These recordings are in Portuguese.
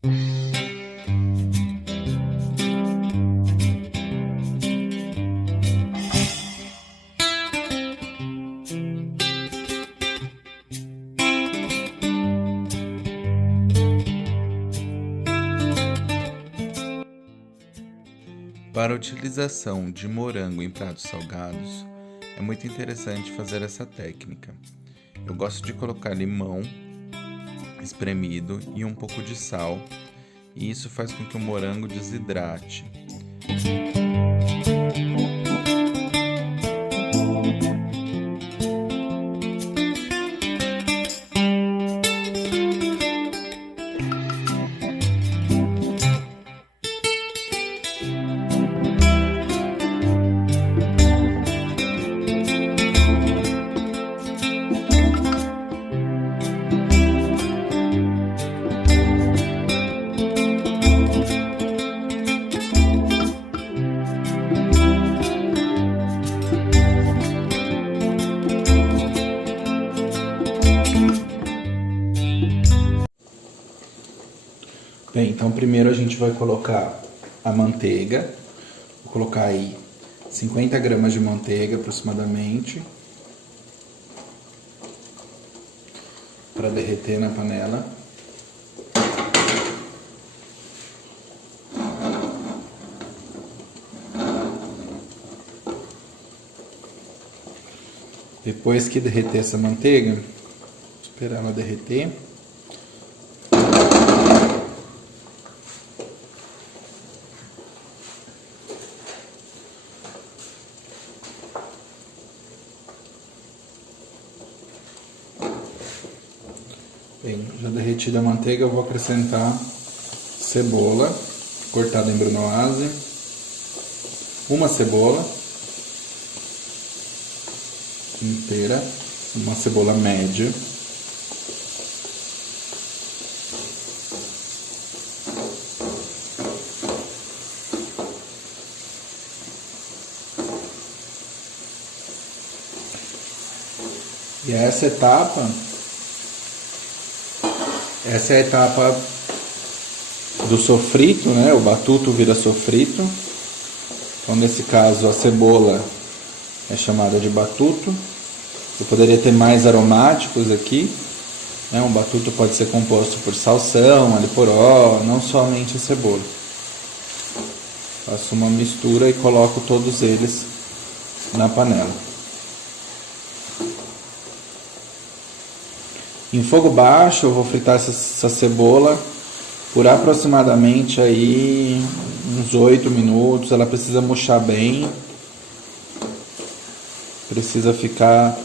Para a utilização de morango em pratos salgados, é muito interessante fazer essa técnica. Eu gosto de colocar limão espremido e um pouco de sal, e isso faz com que o morango desidrate. Bem, então primeiro a gente vai colocar a manteiga. Vou colocar aí 50 gramas de manteiga aproximadamente, para derreter na panela. Depois que derreter essa manteiga, vou esperar ela derreter. Bem, já derretida a manteiga, eu vou acrescentar cebola cortada em brunoise, uma cebola inteira, uma cebola média, e essa é a etapa do sofrito, né? O batuto vira sofrito. Então, nesse caso, a cebola é chamada de batuto. Eu poderia ter mais aromáticos aqui, né? Um batuto pode ser composto por salsão, alho poró, não somente a cebola. Faço uma mistura e coloco todos eles na panela. Em fogo baixo eu vou fritar essa cebola por aproximadamente aí uns 8 minutos. Ela precisa murchar bem, precisa ficar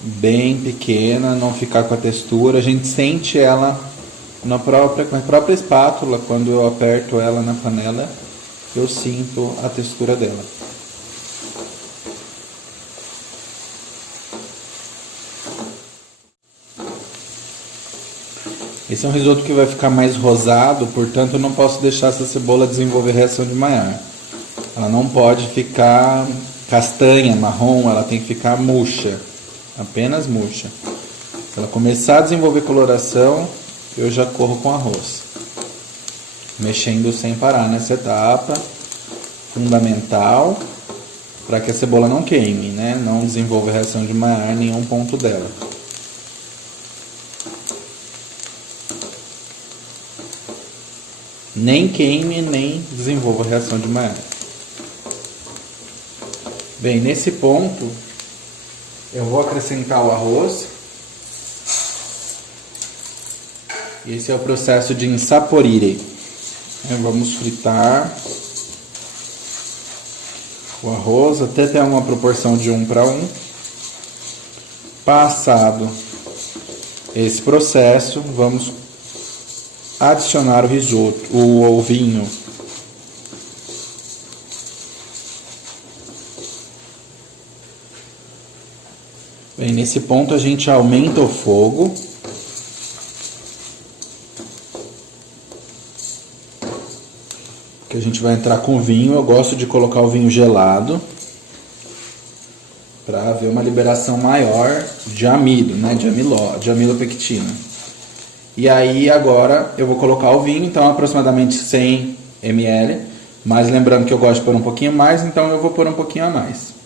bem pequena, não ficar com a textura. A gente sente ela com a própria espátula, quando eu aperto ela na panela, eu sinto a textura dela. Esse é um risoto que vai ficar mais rosado, portanto eu não posso deixar essa cebola desenvolver reação de Maillard. Ela não pode ficar castanha, marrom, ela tem que ficar murcha, apenas murcha. Se ela começar a desenvolver coloração, eu já corro com arroz, mexendo sem parar nessa etapa fundamental para que a cebola não queime, né? Não desenvolva reação de Maillard em nenhum ponto dela. Nem queime, nem desenvolva reação de Maillard. Bem, nesse ponto, eu vou acrescentar o arroz. Esse é o processo de insaporire. Vamos fritar o arroz até ter uma proporção de 1:1. Passado esse processo, vamos adicionar o risoto, o ovinho. Bem, nesse ponto a gente aumenta o fogo. Que a gente vai entrar com vinho. Eu gosto de colocar o vinho gelado para haver uma liberação maior de amido, né, de amilopectina. E aí agora eu vou colocar o vinho, então aproximadamente 100 ml. Mas lembrando que eu gosto de pôr um pouquinho mais, então eu vou pôr um pouquinho a mais.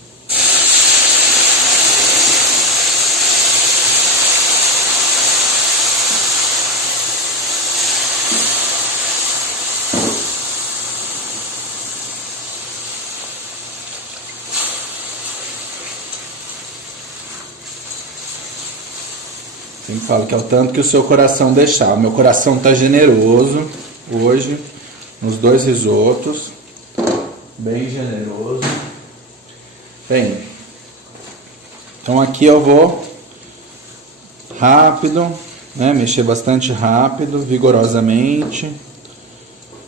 Sempre falo que é o tanto que o seu coração deixar. O meu coração tá generoso hoje, nos dois risotos. Bem generoso. Bem, então aqui eu vou rápido, né? Mexer bastante rápido, vigorosamente.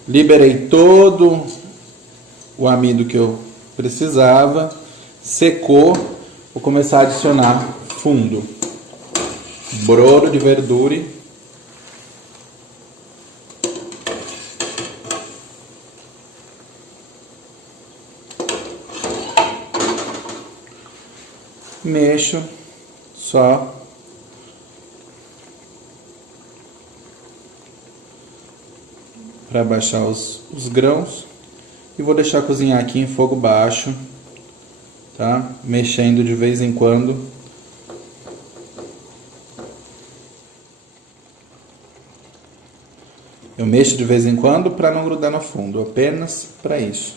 Liberei todo o amido que eu precisava. Secou, vou começar a adicionar fundo. Brodo de verdura. Mexo só para baixar os grãos e vou deixar cozinhar aqui em fogo baixo, tá? Mexendo de vez em quando. Eu mexo de vez em quando para não grudar no fundo, apenas para isso.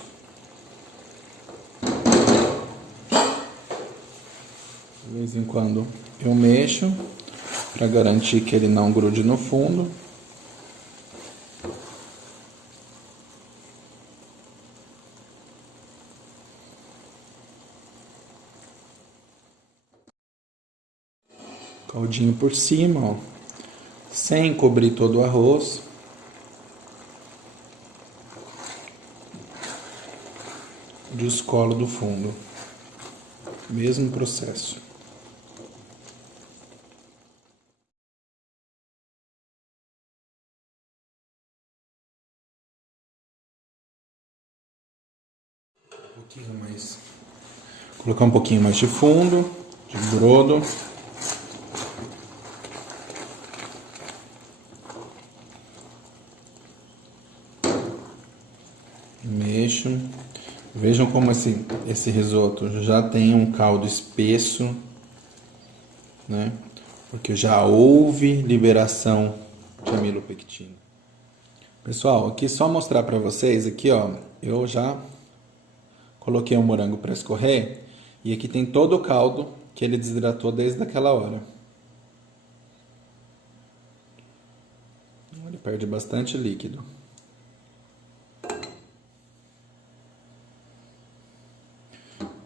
De vez em quando eu mexo para garantir que ele não grude no fundo. Caldinho por cima, ó, sem cobrir todo o arroz. Descolo do fundo. Mesmo processo. Um pouquinho mais. Colocar um pouquinho mais de fundo, de brodo. Mexo. Vejam como esse risoto já tem um caldo espesso, né? Porque já houve liberação de amilopectina. Pessoal, aqui só mostrar para vocês, aqui ó, eu já coloquei o morango para escorrer e aqui tem todo o caldo que ele desidratou desde aquela hora. Ele perde bastante líquido.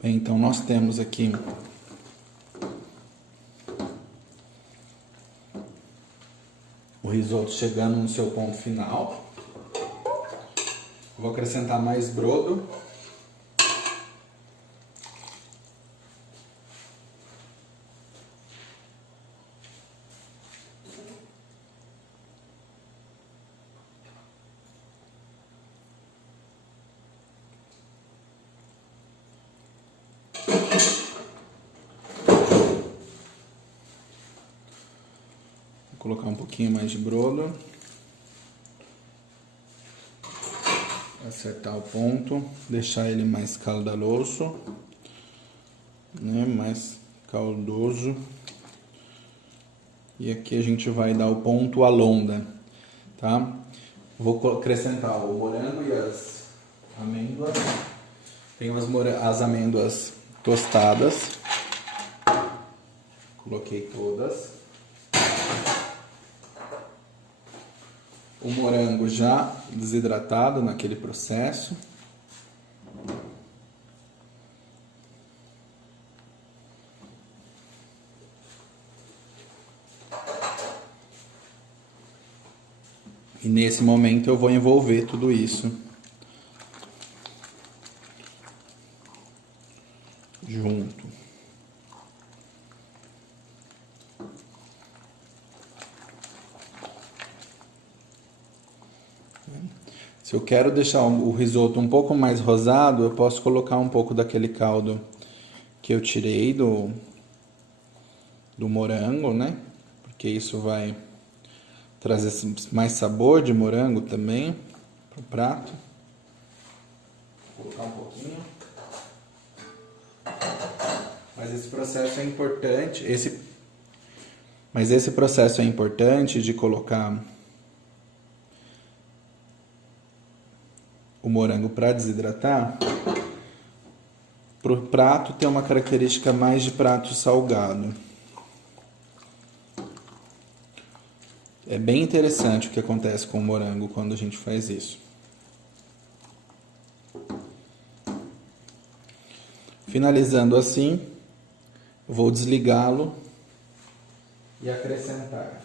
Bem, então nós temos aqui o risoto chegando no seu ponto final. Vou acrescentar mais brodo. Vou colocar um pouquinho mais de brodo. Acertar o ponto, deixar ele mais caudaloso, né? Mais caldoso. E aqui a gente vai dar o ponto alonda, tá? Vou acrescentar o morango e as amêndoas. Tenho as amêndoas tostadas. Coloquei todas. O morango já desidratado naquele processo. E nesse momento eu vou envolver tudo isso junto. Se eu quero deixar o risoto um pouco mais rosado, eu posso colocar um pouco daquele caldo que eu tirei do morango, né? Porque isso vai trazer mais sabor de morango também pro prato. Vou colocar um pouquinho. Mas esse processo é importante. Esse processo é importante de colocar o morango para desidratar, para o prato ter uma característica mais de prato salgado. É bem interessante o que acontece com o morango quando a gente faz isso. Finalizando assim, vou desligá-lo e acrescentar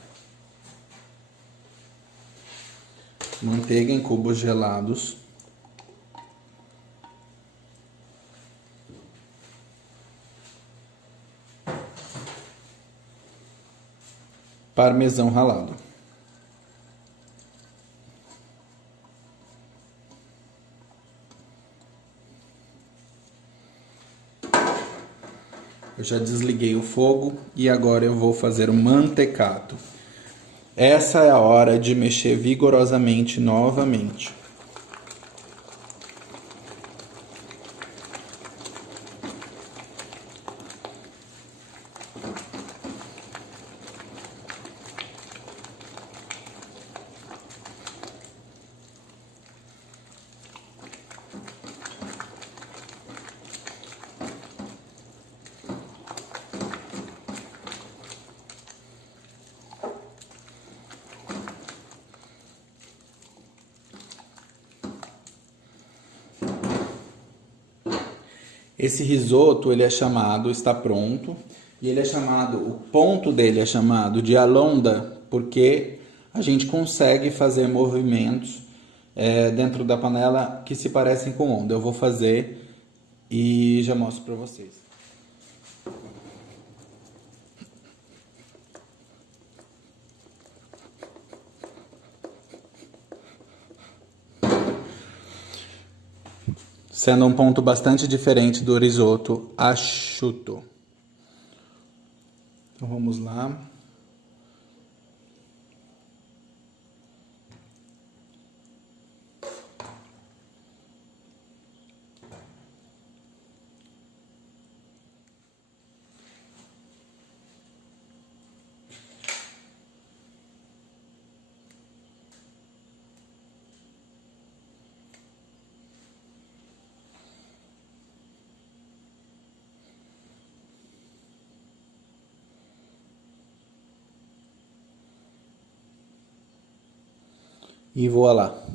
manteiga em cubos gelados, parmesão ralado. Eu já desliguei o fogo e agora eu vou fazer o mantecato. Essa é a hora de mexer vigorosamente novamente. Esse risoto, ele é chamado, está pronto, e ele é chamado, o ponto dele é chamado de alonda, porque a gente consegue fazer movimentos dentro da panela que se parecem com onda. Eu vou fazer e já mostro para vocês. Sendo um ponto bastante diferente do risoto asciutto. Então vamos lá. E voa lá.